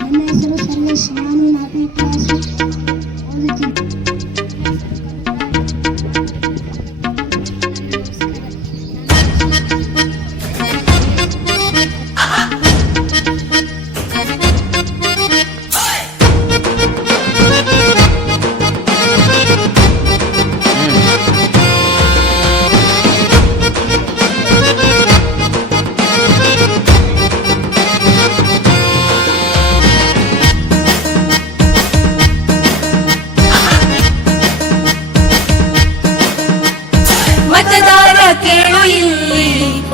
ನನ್ನ ಹೆಸರು ಸರ್ವೇಶ್. ನಾನು 4ನೇ ಕ್ಲಾಸ್ ಓದುತ್ತೀನಿ. ಮತದಾರ ಕೇಳು ಇಲ್ಲಿ,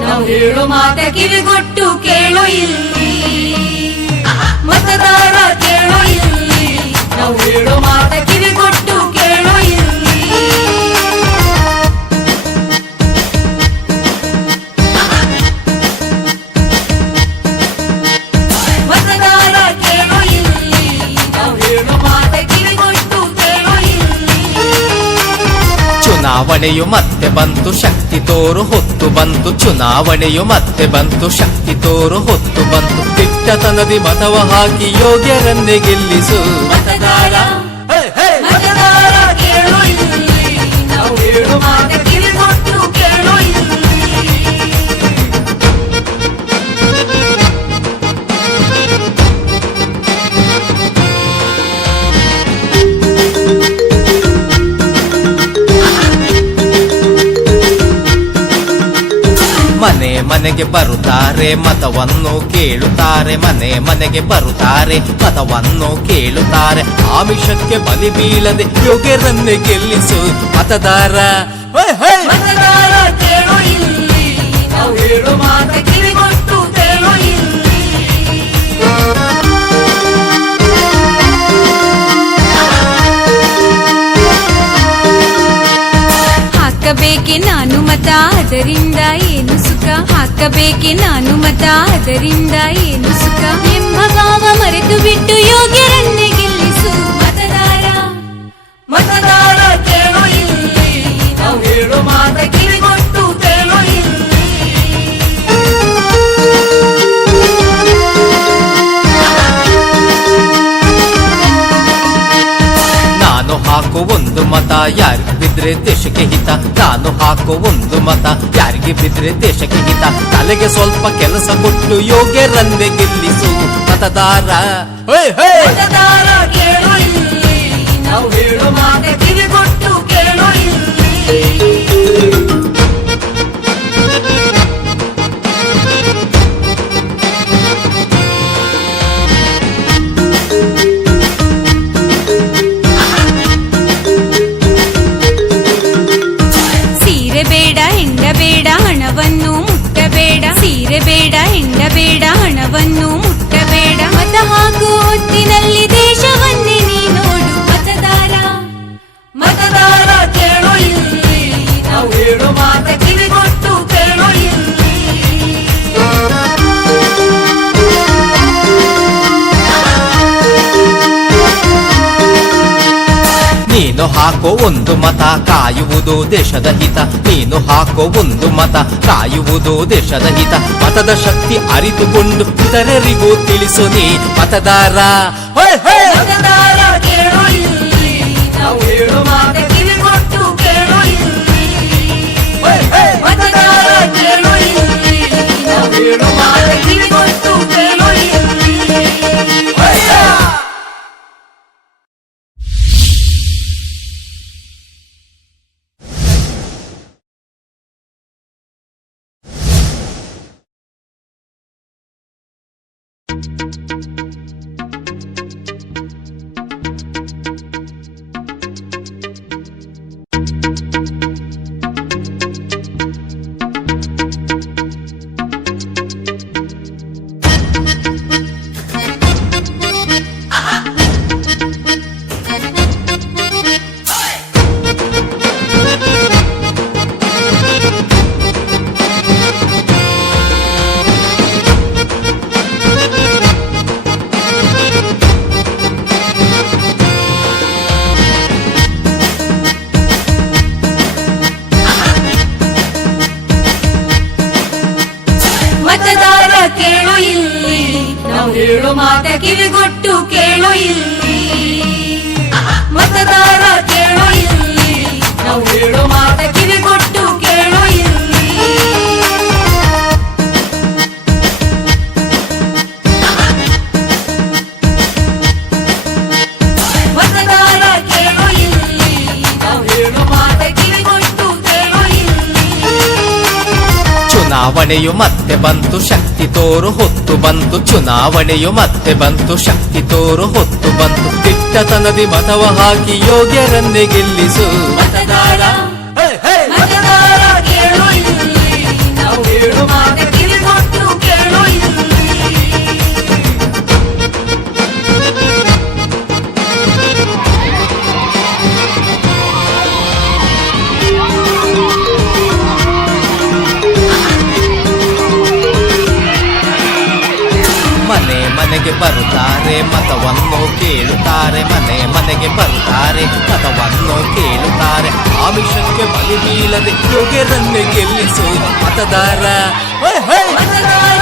ನಾವು ಹೇಳು ಮಾತ ಕಿವಿಗೊಟ್ಟು ಕೇಳು ಇಲ್ಲಿ. ಮತದಾರ ಕೇಳು ಇಲ್ಲಿ, ನಾವು ಹೇಳು ಮಾತ ಕಿವಿಗೊಟ್ಟು ಕೇಳು ಇಲ್ಲಿ. ಮತದಾರ ಕೇಳು ಇಲ್ಲಿ, ನಾವು ಹೇಳು ಮಾತ ಕಿವಿಗೊಟ್ಟು ಕೇಳು ಇಲ್ಲಿ. ಚುನಾವಣೆಯು ಮತ್ತೆ ಬಂತು, ಶಕ್ತಿ ತೋರು ಹೊತ್ತು ಬಂತು. ಚುನಾವಣೆಯು ಮತ್ತೆ ಬಂತು, ಶಕ್ತಿ ತೋರು ಹೊತ್ತು ಬಂತು. ದಿಟ್ಟತನದಿ ಮತವ ಹಾಕಿ ಯೋಗ್ಯರನ್ನೇ ಗೆಲ್ಲಿಸು. ಮತದಾರ ಮತದಾರ ಕೇಳು ಇಲ್ಲಿ, ನಾವು ಹೇಳು ಮಾತ ಕಿವಿಗೊಟ್ಟು ಕೇಳು ಇಲ್ಲಿ. ಮನೆ ಮನೆಗೆ ಬರುತ್ತಾರೆ, ಮತವನ್ನು ಕೇಳುತ್ತಾರೆ. ಮನೆ ಮನೆಗೆ ಬರುತ್ತಾರೆ, ಮತವನ್ನು ಕೇಳುತ್ತಾರೆ. ಆಮಿಷಕ್ಕೆ ಬಲಿ ಬೀಳದೆ ಯೋಗ್ಯರನ್ನೇ ಗೆಲ್ಲಿಸು. ಮತದಾರ ಮತದಾರ ಕೇಳು ಇಲ್ಲಿ, ನಾವು ಹೇಳು ಮಾತ ಕಿವಿಗೊಟ್ಟು ಕೇಳು ಇಲ್ಲಿ. ಹಾಕಬೇಕೆ ನಾನು ಮತ, ಅದರಿಂದ ಏನು ಸುಖ. ಹಾಕಬೇಕೆ ನಾನು ಮತ, ಅದರಿಂದ ಏನು ಸುಖ ಎಂಬ ಭಾವ ಮರೆತು ಬಿಟ್ಟು ಯೋಗ್ಯರನ್ನೇ ಗೆಲ್ಲಿಸು. ಮತದಾರ ಮತದಾರ ಕೇಳು ಇಲ್ಲಿ, ನಾವು ಹೇಳು ಮಾತ ಕಿವಿಗೊಟ್ಟು ಕೇಳು ಇಲ್ಲಿ. ನಾನು ಹಾಕೋ ಒಂದು ಮತ ಯಾರಿಗೆ ಬಿದ್ರೆ ದೇಶಕ್ಕೆ ಹಿತ. ನಾನು ಹಾಕೋ ಒಂದು ಮತ ಯಾರಿಗೆ ಬಿದ್ರೆ ದೇಶಕ್ಕೆ ಹಿತ. ತಲೆಗೆ ಸ್ವಲ್ಪ ಕೆಲಸ ಕೊಟ್ಟು ಯೋಗ್ಯರನ್ನೇ ಗೆಲ್ಲಿಸು. ಮತದಾರ ಮತದಾರ ಕೇಳು ಇಲ್ಲಿ, ನಾವು ಹೇಳು ಮಾತ ಕಿವಿಗೊಟ್ಟು ಕೇಳು ಇಲ್ಲಿ. ಸೀರೆ ಬೇಡ ಹೆಂಡ ಬೇಡ ಹಣವನ್ನು ಮುಟ್ಟಬೇಡ. ಸೀರೆ ಬೇಡ ಹೆಂಡ ಬೇಡ ಹಣವನ್ನು ಮುಟ್ಟಬೇಡ. ಮತ ಹಾಕುವ ಹೊತ್ತಿನಲ್ಲಿ ದೇಶವನ್ನೇ ನೀ ನೋಡು. ಮತದಾರ ಮತದಾರ ಕೇಳು ಇಲ್ಲಿ, ನಾವು ಹೇಳು ಮಾತ ಕಿವಿಗೊಟ್ಟು ಕೇಳು ಇಲ್ಲಿ. ನೀನು ಹಾಕೋ ಒಂದು ಮತ ಕಾಯುವುದು ದೇಶದ ಹಿತ. ನೀನು ಹಾಕೋ ಒಂದು ಮತ ಕಾಯುವುದು ದೇಶದ ಹಿತ. ಮತದ ಶಕ್ತಿ ಅರಿತುಕೊಂಡು ಇತರರಿಗೂ ತಿಳಿಸು ನೀ. ಮತದಾರ ಮತದಾರ ಕೇಳು ಇಲ್ಲಿ, ನಾವು ಹೇಳು ಮಾತ ಕಿವಿಗೊಟ್ಟು ಕೇಳು ಇಲ್ಲಿ. ಮತದಾರ ಕೇಳು ಇಲ್ಲಿ, ನಾವು ಹೇಳು ಮಾತ ಕಿವಿಗೊಟ್ಟು ಕೇಳು ಇಲ್ಲಿ. ನಾವು ಹೇಳೋ ಮಾತ ಕಿವಿಗೊಟ್ಟು ಕೇಳೋ ಇಲ್ಲಿ ಮತದಾರ ಕೇಳೋ ಇಲ್ಲಿ ನಾವು ಹೇಳೋ ಮಾತ ಕಿವಿಗೊಟ್ಟು ಕೇಳೋ ಇಲ್ಲಿ ಮತದಾರ ಕೇಳೋ ಇಲ್ಲಿ ನಾವು ಹೇಳೋ ಮಾತ ಕಿವಿಗೊಟ್ಟು ಕೇಳೋ ಇಲ್ಲಿ ಚುನಾವಣೆಯು ಮತ್ತೆ ಬಂತು ಶಕ್ತಿ ತೋರು ಹೊತ್ತು ಬಂತು ಚುನಾವಣೆಯು ಮತ್ತೆ ಬಂತು ಶಕ್ತಿ ತೋರು ಹೊತ್ತು ಬಂತು ದಿಟ್ಟತನದಿ ಮತವ ಹಾಕಿ ಯೋಗ್ಯರನ್ನೇ ಗೆಲ್ಲಿಸು ಮತದಾರ ಮತದಾರ ಕೇಳೋ ಇಲ್ಲಿ ನಾವು ಹೇಳೋ ಮಾತ ಕಿವಿಗೊಟ್ಟು ಕೇಳೋ ಇಲ್ಲಿ ಮನೆ ಮನೆಗೆ ಬರುತ್ತಾರೆ ಮತವನ್ನು ಕೇಳುತ್ತಾರೆ ಮನೆ ಮನೆಗೆ ಬರುತ್ತಾರೆ ಮತವನ್ನು ಕೇಳುತ್ತಾರೆ ಆಮಿಷಕ್ಕೆ ಬಲಿ ಬೀಳದೆ ಯೋಗ್ಯರನ್ನೇ ಗೆಲ್ಲಿಸು ಮತದಾರ ಮತದಾರ